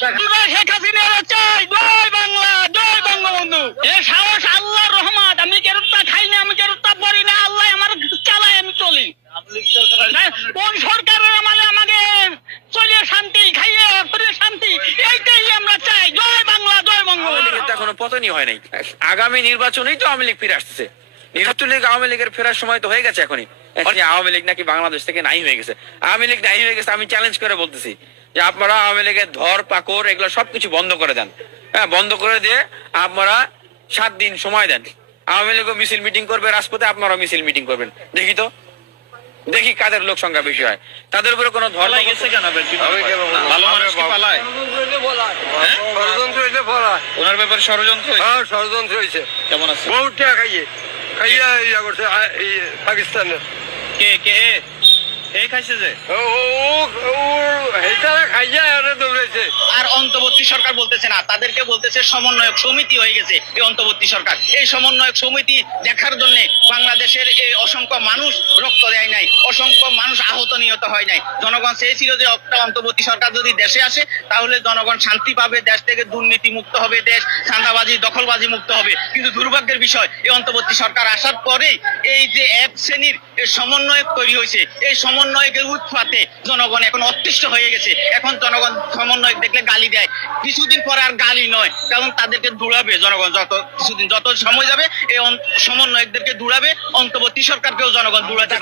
শেখ হাসিনা চাই, জয় বাংলা, জয় বঙ্গবন্ধু। এ সাহস আল্লাহর রহমত। আমি কেরোটা খাই না, আমি কেরোটা পড়ি না, আল্লাহ আমার চালায়, আমি চলি। কোন সরকারের আমাদের আমাকে চলে শান্তি, খাইয়ে ফিরে শান্তি, এইটাই আমরা চাই। জয় বাংলা, জয় বঙ্গবন্ধু। এখনো পতনই হয় নাই। আগামী নির্বাচনেই তো আওয়ামী লীগ ফিরে আসছে। নির্বাচন লীগ আওয়ামী লীগের ফেরার সময় তো হয়ে গেছে। এখনই আওয়ামী লীগ নাকি বাংলাদেশ থেকে নাই হয়ে গেছে। আওয়ামী লীগ নাই হয়ে গেছে, আমি চ্যালেঞ্জ করে বলতেছি যে আপনারা আওয়ামী লীগের ধর পাকড় এগুলো সবকিছু বন্ধ করে দেন। হ্যাঁ, বন্ধ করে দিয়ে আপনারা 7 দিন সময় দেন। আওয়ামী লীগও মিছিল মিটিং করবে রাজপথে, আপনারাও মিছিল মিটিং করবেন। দেখি কাদের লোক সংখ্যা বেশি হয়। তাদের উপরে কোনো ধর্ম গেছে কেন? ভালো মানুষ কি পালায়? ওনার ব্যাপারে ষড়যন্ত্র হয়েছে। কেমন আছে? বহুটা খাইয়া ইয়া করছে পাকিস্তানের। কে এই খাইছে যে আর অন্তর্বর্তী সরকার বলতেছে না, তাদেরকে বলতেছে সমন্বয়ক সমিতি হয়ে গেছে এই অন্তর্বর্তী সরকার। এই সমন্বয়ক সমিতি দেখার জন্য বাংলাদেশের এই অসংখ্য মানুষ রক্ত দেয় নাই, অসংখ্য মানুষ আহত নিহত হয় নাই। জনগণ চেয়েছিল যে একটা অন্তর্বর্তী সরকার যদি দেশে আসে তাহলে জনগণ শান্তি পাবে, দেশ থেকে দুর্নীতি মুক্ত হবে, দেশ চাঁদাবাজি দখলবাজি মুক্ত হবে। কিন্তু দুর্ভাগ্যের বিষয়, এই অন্তর্বর্তী সরকার আসার পরেই এই যে এক শ্রেণীর সমন্বয়ক তৈরি হয়েছে, এই সমন্বয়কের উৎপাতে জনগণ এখন অতিষ্ঠ হয়ে গেছে। এখন জনগণ সমন্বয়ক দেখলে গালি দেয়, কিছুদিন পরে আর গালি নয়, কারণ তাদেরকে দূরাবে জনগণ। যত সময় যাবে এই সমন্বয়কদেরকে দূরাবে, অন্তর্বর্তী সরকারকেও জনগণ দূরাতে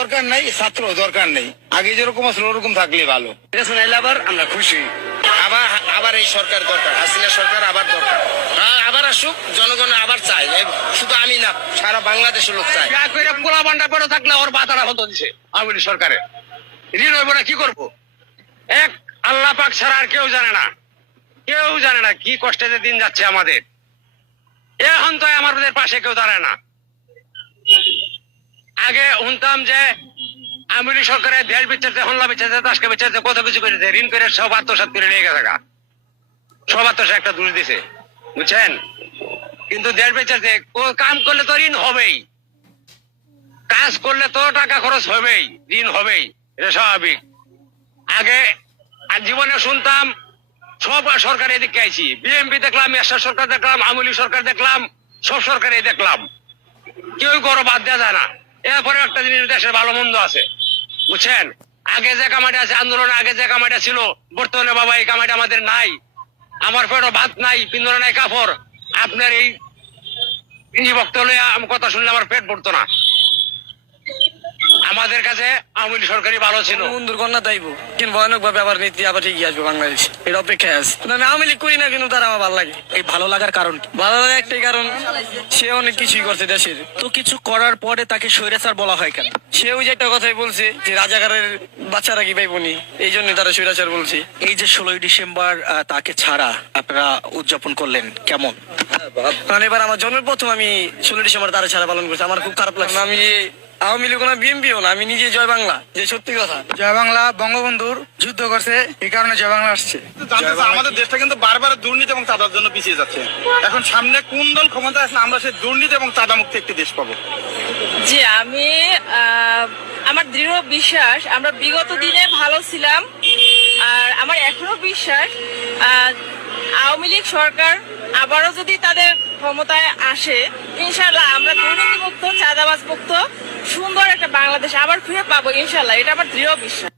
দরকার নাই, ছাত্র দরকার নেই। আগে যেরকম আসলে ওরকম থাকলে ভালো। এটা শুনাইলে আবার আমরা খুশি। আবার এই সরকার দরকার, হাসিনা সরকার আবার দরকার। আবার আসুক, জনগণ আবার চাই। শুধু আমি না, সারা বাংলাদেশের লোক চাই। পোলা বান্ডা পড়ে থাকলে ওর বাতারা হতো দিছে আওয়ামী লীগ সরকারের। ঋণ হইব না, কি করবো? এক আল্লাহ পাক ছাড়া আর কেউ জানে না, কেউ জানে না কি কষ্টে যে দিন যাচ্ছে আমাদের। এখন তো আমাদের পাশে কেউ দাঁড়ায় না। আগে শুনতাম যে আওয়ামী লীগ সরকারের দেশ বিচারতে, হল্লা বিচারতে, তাসকা বিচারতে, কত কিছু করেছে, ঋণ করে সব আত্মসাৎ করে নিয়ে গেছে। সব আত্মসাৎ একটা দূর দিছে, বুঝছেন? কিন্তু দেশ বিচারতে কাম করলে তো ঋণ হবেই, কাজ করলে তো টাকা খরচ হবেই, ঋণ হবেই, এটা স্বাভাবিক। আগে জীবনে শুনতাম সব সরকার এদিকে আইছি, বিএনপি দেখলাম, এরশাদ সরকার দেখলাম, আওয়ামী লীগ সরকার দেখলাম, সব সরকারই দেখলাম, কেউ গরো বাদ দেওয়া যায় না। এরপরে একটা জিনিস, দেশের ভালো মন্দ আছে, বুঝছেন? আগে যে কামাটা আছে, আন্দোলনে আগে যে কামাটা ছিল, বর্তমানে বাবা এই কামাটা আমাদের নাই। আমার পেটও ভাত নাই, পিন্দরে নাই কাপড়। আপনার এই বক্তব্য কথা শুনলে আমার পেট ভরতো না। আমাদের কাছে আওয়ামী লীগ সরকারই ভালো ছিল। বন্ধুর কন্যা দাইব কিন্তু ভয়ানক ভাবে আবার নীতি আবার ঠিকই আসবে বাংলাদেশ, এর অপেক্ষায় আছে। আমি আওয়ামী লীগ করি না, কিন্তু তার আমার ভালো লাগে। এই ভালো লাগার কারণ কি? ভালো লাগে একটাই কারণ, সে অনেক কিছুই করছে দেশের। তো কিছু করার পরে তাকে স্বৈরাচার বলা হয় কেন? সে ওই যে একটা কথাই বলছে যে রাজাকারের বাচ্চারা কি পাইবনি, এই জন্য তারা স্বৈরাচার বলছে। এই যে 16ই ডিসেম্বর তাকে ছাড়া আপনারা উদযাপন করলেন, কেমন? কারণ এবার আমার জন্মের প্রথম আমি 16 ডিসেম্বর তারা ছাড়া পালন করছি, আমার খুব খারাপ লাগছে। আমি আওয়ামী লীগ না, বিএনপিও না, আমি নিজে জয় বাংলা, যে সত্যি কথা। জয় বাংলা বঙ্গবন্ধুর যুদ্ধ করছে, এই কারণে জয় বাংলা আসছে। আমাদের দেশটা কিন্তু বারবার দুর্নীতি এবং চাঁদার জন্য পিছিয়ে যাচ্ছে। এখন সামনে কোন দল ক্ষমতা আসলে আমরা সেই দুর্নীতি এবং চাঁদা মুক্ত একটি দেশ পাবো। জি, আমি আমার দৃঢ় বিশ্বাস আমরা বিগত দিনে ভালো ছিলাম, আর আমার এখনো বিশ্বাস আওয়ামী লীগ সরকার আবারও যদি তাদের ক্ষমতায় আসে, ইনশাল্লাহ আমরা দুর্নীতিমুক্ত, চাঁদাবাজ মুক্ত সুন্দর একটা বাংলাদেশ আবার ফিরে পাবো ইনশাল্লাহ। এটা আমার দৃঢ় বিশ্বাস।